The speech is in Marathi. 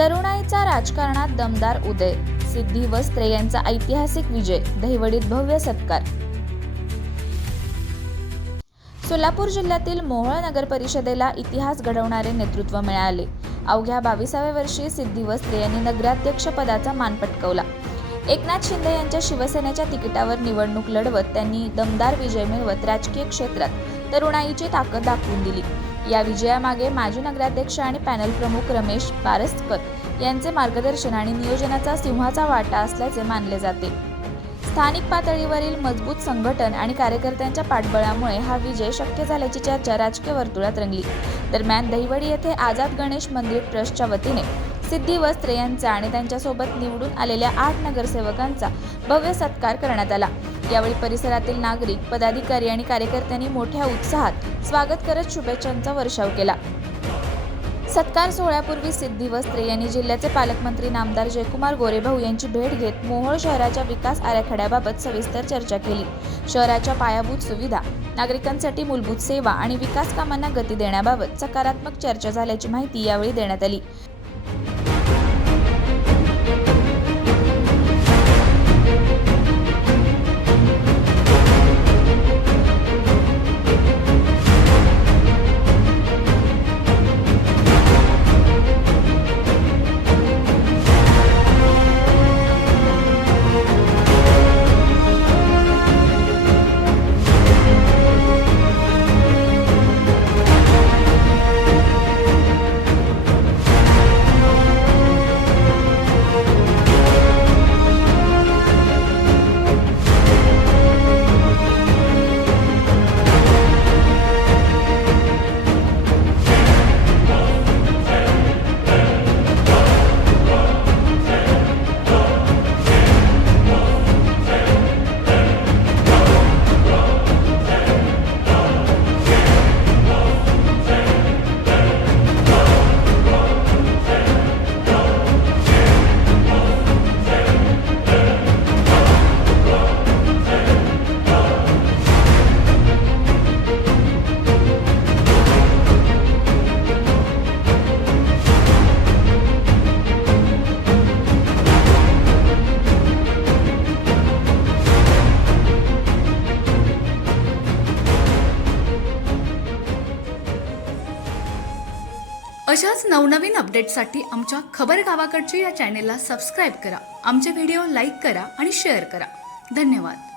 तरुणाईचा राजकारणात दमदार उदय, सिद्धी वस्त्रे यांचा ऐतिहासिक विजय, दहिवडीत भव्य सत्कार। सोलापूर जिल्ह्यातील मोहोळ नगर परिषदेला इतिहास घडवणारे नेतृत्व मिळाले। अवघ्या 22व्या वर्षी सिद्धी वस्त्रे यांनी नगराध्यक्ष पदाचा मान पटकावला। एकनाथ शिंदे यांच्या शिवसेनेच्या तिकिटावर निवडणूक लढवत त्यांनी दमदार विजय मिळवत राजकीय क्षेत्रात तरुणाईची ताकद दाखवून दिली। या विजयामागे माजी नगराध्यक्ष आणि पॅनल प्रमुख रमेश बारसकर यांचे मार्गदर्शन आणि नियोजनाचा सिंहाचा वाटा असल्याचे मानले जाते। स्थानिक पातळीवरील मजबूत संघटन आणि कार्यकर्त्यांच्या पाठबळामुळे हा विजय शक्य झाल्याची चर्चा राजकीय वर्तुळात रंगली। दरम्यान दहिवडी येथे आझाद गणेश मंदिर ट्रस्टच्या वतीने सिद्धी वस्त्रे यांचा आणि त्यांच्यासोबत निवडून आलेल्या 8 नगरसेवकांचा भव्य सत्कार करण्यात आला। यावेळी परिसरातील नागरिक, पदाधिकारी आणि कार्यकर्त्यांनी मोठ्या उत्साहात स्वागत करत शुभेच्छांचा वर्षाव केला। सत्कार सोहळ्यापूर्वी सिद्धी वस्त्रे यांनी जिल्ह्याचे पालकमंत्री नामदार जयकुमार गोरेभाऊ यांची भेट घेत मोहोळ शहराच्या विकास आराखड्याबाबत सविस्तर चर्चा केली। शहराच्या पायाभूत सुविधा, नागरिकांसाठी मूलभूत सेवा आणि विकास कामांना गती देण्याबाबत सकारात्मक चर्चा झाल्याची माहिती यावेळी देण्यात आली। अशाच नवनवीन अपडेट्ससाठी आमच्या खबर गावाकडची या चॅनेलला सबस्क्राईब करा। आमचे व्हिडिओ लाईक करा आणि शेअर करा। धन्यवाद।